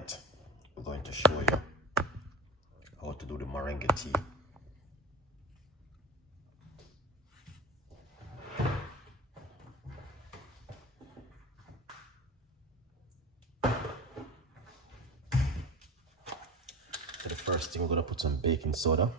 Alright, we're going to show you how to do the moringa tea. So the first thing, we're going to put some baking soda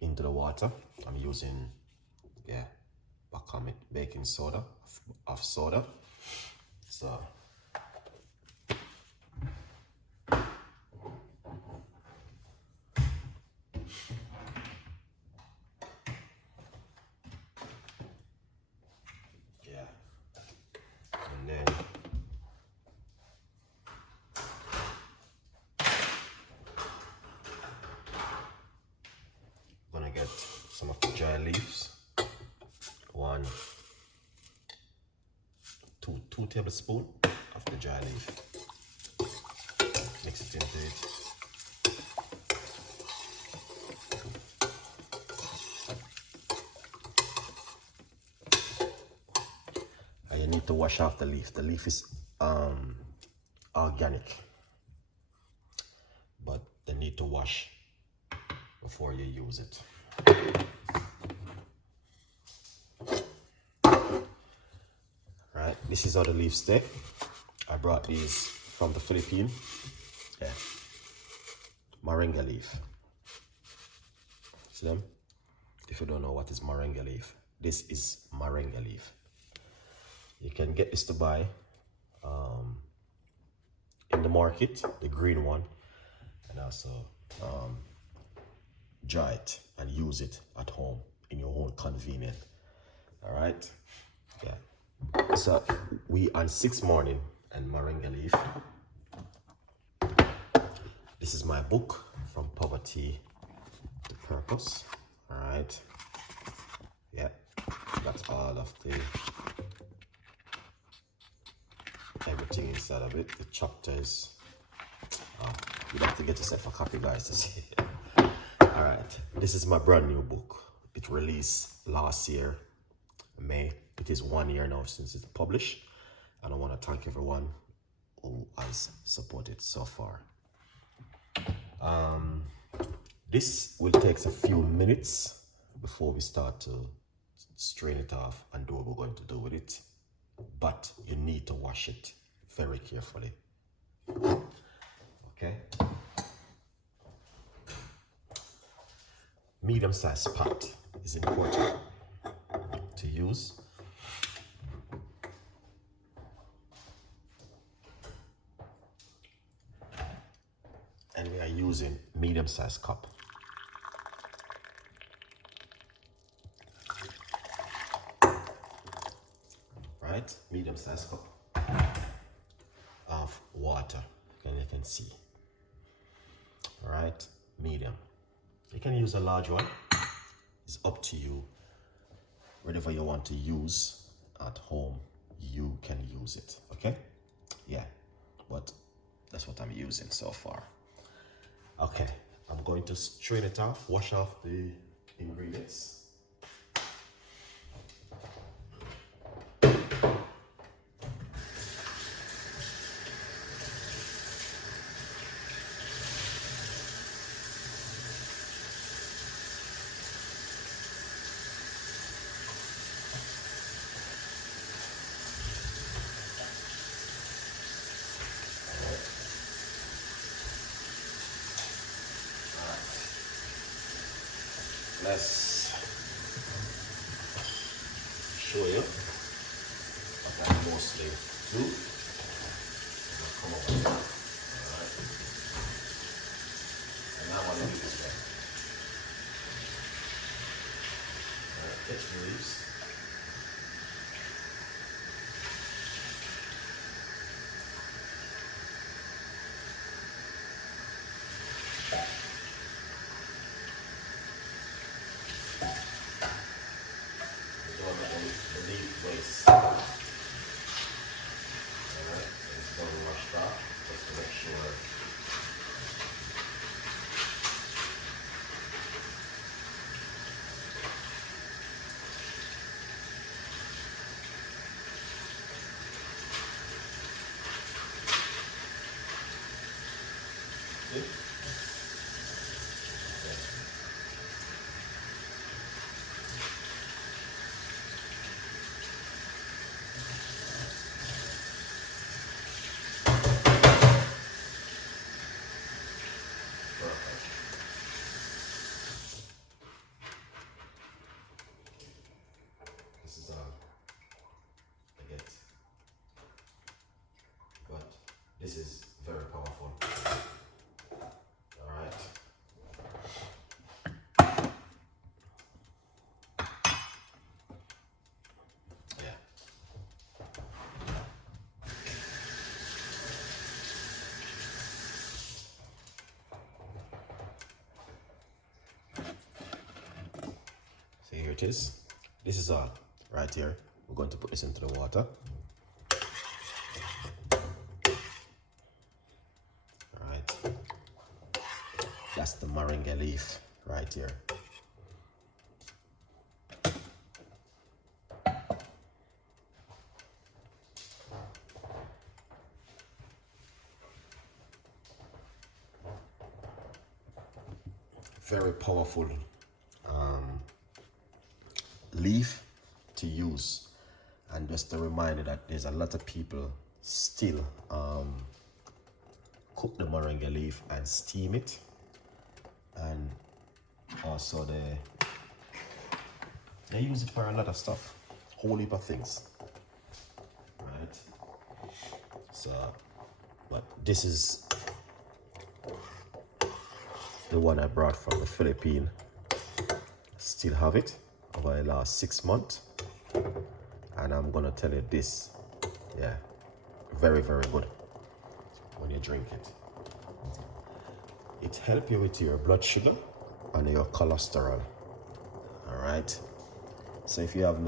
into the water. I'm using, Bakamit baking soda, of soda. So and then I'm gonna get some of the dry leaves. Two tablespoons of the dry leaf. Mix it into it. And you need to wash off the leaf. The leaf is organic, but they need to wash before you use it. Right, this is how the leaves stay. I brought these from the Philippines. Yeah, moringa leaf. See them? If you don't know what is moringa leaf, this is moringa leaf. You can get this to buy in the market, the green one, and also dry it and use it at home in your own convenience. All right, yeah. So we on 6 morning and moringa leaf. This is my book, From Poverty to Purpose. All right, yeah, that's all of the everything inside of it. The chapters. You'd have to get yourself a copy, guys, to see. All right, this is my brand new book. It released last year, May. It is 1 year now since it's published, and I want to thank everyone who has supported so far. This will take a few minutes before we start to strain it off and do what we're going to do with it, but you need to wash it very carefully. Okay, medium-sized pot is important to use. And we are using medium-sized cup. Right, medium-sized cup of water, and you can see. All right, medium. You can use a large one. It's up to you. Whatever you want to use at home, you can use it. Okay, yeah, but that's what I'm using so far. Okay, I'm going to strain it off, wash off the ingredients. Let's show you what I mostly do. Come over here. Alright. And now I want to do this way. Alright, catch the leaves. See? This is again, but this is very powerful. All right. Yeah. See, here it is. This is right here. We're going to put this into the water. All right. That's the moringa leaf right here. Very powerful leaf to use, and just a reminder that there's a lot of people still cook the moringa leaf and steam it, and also they use it for a lot of stuff, whole heap of things, right? So, but this is the one I brought from the Philippines. Still have it over the last 6 months, and I'm gonna tell you this, yeah, very, very good when you drink it. It helps you with your blood sugar and your cholesterol. All right. So if you have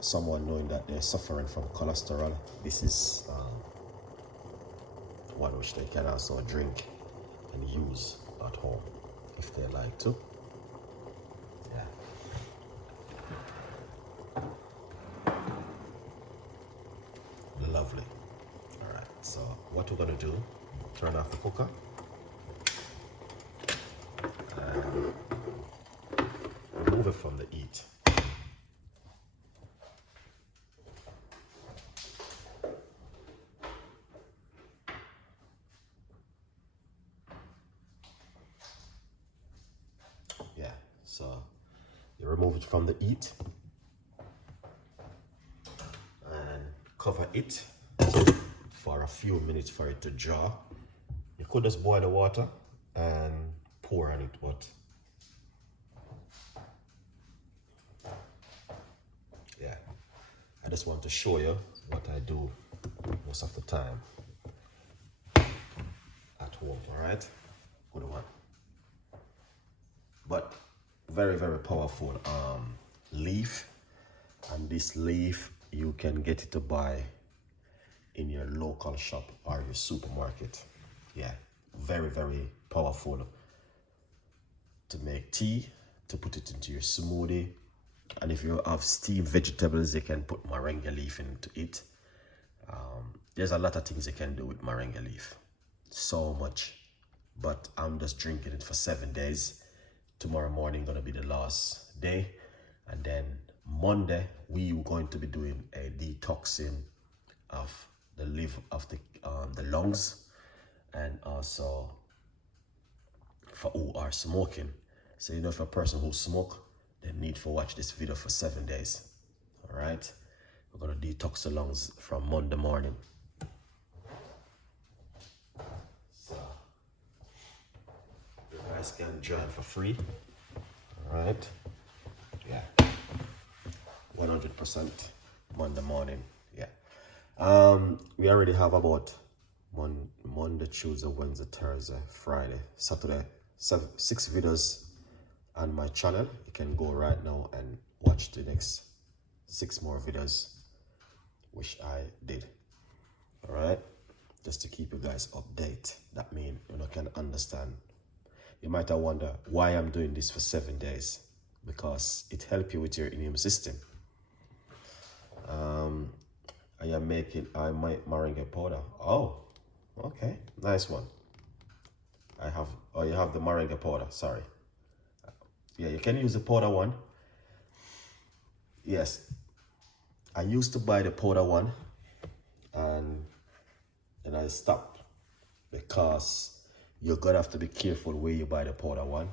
someone knowing that they're suffering from cholesterol, this is one which they can also drink and use at home if they like to. Yeah. Lovely. All right. So what we're gonna do? Turn off the cooker. And remove it from the heat. Yeah, so you remove it from the heat and cover it for a few minutes for it to draw. You could just boil the water and pour on it, but yeah, I just want to show you what I do most of the time at home. All right, good one. But very, very powerful leaf, and this leaf you can get it to buy in your local shop or your supermarket. Yeah, very, very powerful to make tea, to put it into your smoothie, and if you have steamed vegetables, you can put moringa leaf into it. There's a lot of things you can do with moringa leaf, so much, but I'm just drinking it for 7 days. Tomorrow morning gonna be the last day, and then Monday we are going to be doing a detoxing of the liver, of the lungs, and also for who are smoking. So you know, if a person who smoke, they need to watch this video for 7 days. All right, we're gonna detox the lungs from Monday morning. So you guys can join for free. All right, yeah, 100% Monday morning. Yeah, we already have about Monday, Tuesday, Wednesday, Thursday, Friday, Saturday, 6 videos on my channel. You can go right now and watch the next 6 more videos which I did. All right, just to keep you guys updated. That means you can understand. You might wonder why I'm doing this for 7 days, because it helps you with your immune system. I am making moringa powder. Oh, okay, nice one. I you have the moringa powder, sorry. Yeah, you can use the powder one. Yes, I used to buy the powder one, and then I stopped because you're gonna have to be careful where you buy the powder one,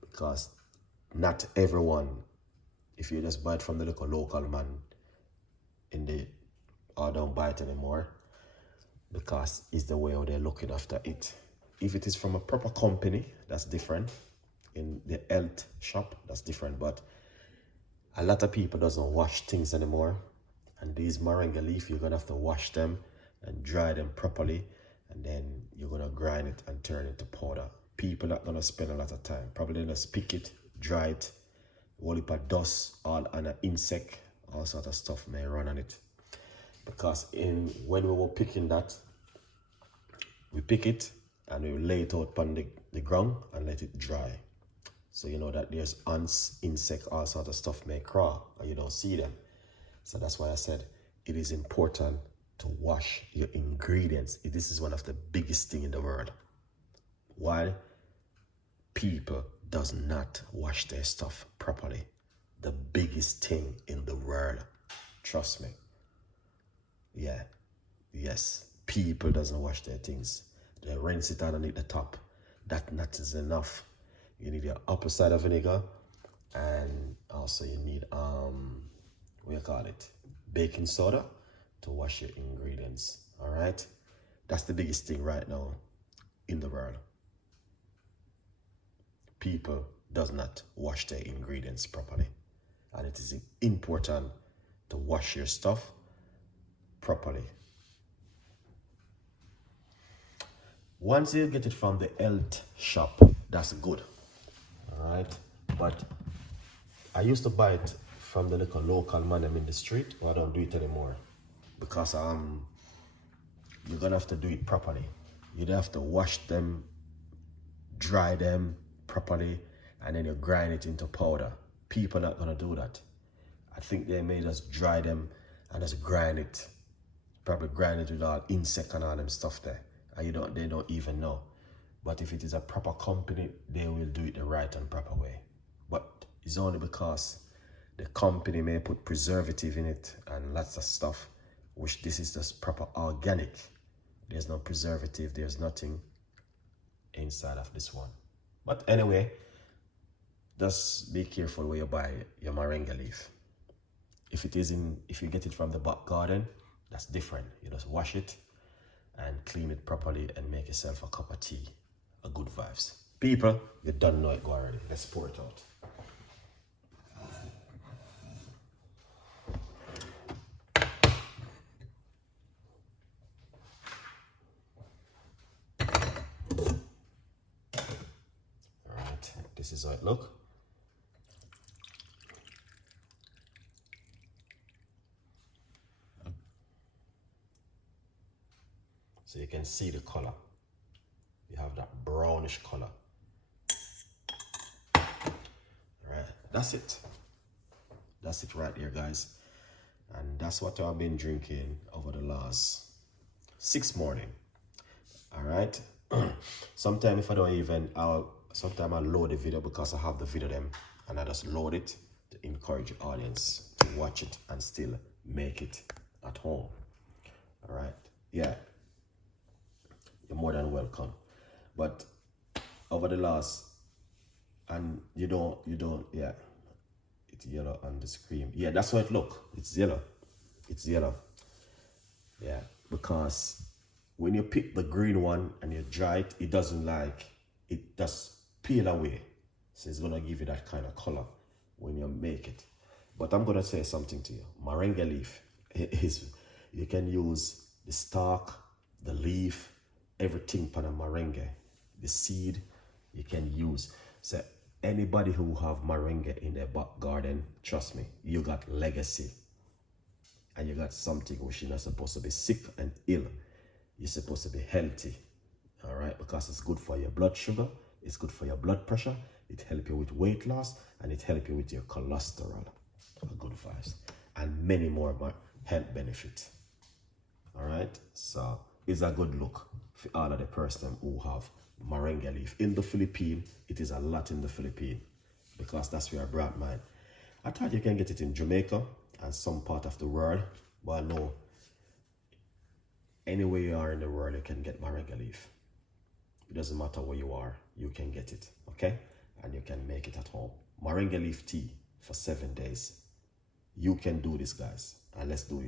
because not everyone, if you just buy it from the local man or don't buy it anymore, because it's the way how they're looking after it. If it is from a proper company, that's different. In the health shop, that's different. But a lot of people doesn't wash things anymore, and these moringa leaf, you're gonna have to wash them and dry them properly, and then you're gonna grind it and turn it to powder. People not gonna spend a lot of time. Probably just pick it, dry it, whole heap of dust, all on an insect, all sort of stuff may run on it. Because when we were picking that, we pick it and we lay it out on the ground and let it dry. So you know that there's ants, insect, all sort of stuff may crawl and you don't see them. So that's why I said it is important to wash your ingredients. This is one of the biggest things in the world. Why? People does not wash their stuff properly. The biggest thing in the world. Trust me. Yeah. Yes. People doesn't wash their things. They rinse it underneath the top. That not is enough. You need your apple cider vinegar, and also you need what you call it, baking soda to wash your ingredients. All right, that's the biggest thing right now in the world. People does not wash their ingredients properly, and it is important to wash your stuff properly. Once you get it from the health shop, that's good. All right, but I used to buy it from the local man in the street, but I don't do it anymore because you're gonna have to do it properly. You'd have to wash them, dry them properly, and then you grind it into powder. People not gonna do that. I think they may just dry them and just grind it, probably grind it with all insect and all them stuff there, and they don't even know. But if it is a proper company, they will do it the right and proper way. But it's only because the company may put preservative in it and lots of stuff, which this is just proper organic. There's no preservative, there's nothing inside of this one. But anyway, just be careful where you buy your moringa leaf. If you get it from the back garden, that's different. You just wash it and clean it properly and make yourself a cup of tea. A good vibes. People, you don't know it go already. Let's pour it out. Alright, this is how it look. So you can see the color. You have that brownish color. All right, that's it. That's it right there, guys. And that's what I've been drinking over the last 6 mornings. All right. Sometimes if I don't even, sometimes I load the video because I have the video them, and I just load it to encourage the audience to watch it and still make it at home. All right. Yeah. You're more than welcome. But over the last, and you don't, yeah, it's yellow on the screen. Yeah, that's how it look. It's yellow. It's yellow. Yeah, because when you pick the green one and you dry it, it doesn't it just peel away. So it's gonna give you that kind of color when you make it. But I'm gonna say something to you. Moringa leaf you can use the stalk, the leaf, everything on a moringa. The seed you can use. So anybody who have moringa in their back garden, trust me, you got legacy. And you got something which you're not supposed to be sick and ill. You're supposed to be healthy. All right, because it's good for your blood sugar, it's good for your blood pressure, it helps you with weight loss, and it helps you with your cholesterol. Good vibes. And many more health benefits. All right, so it's a good look for all of the person who have moringa leaf. In the Philippines, it is a lot in the Philippines because that's where I brought mine. I thought you can get it in Jamaica and some part of the world, but no, anywhere you are in the world, you can get moringa leaf. It doesn't matter where you are, you can get it, okay? And you can make it at home. Moringa leaf tea for 7 days. You can do this, guys, and let's do it.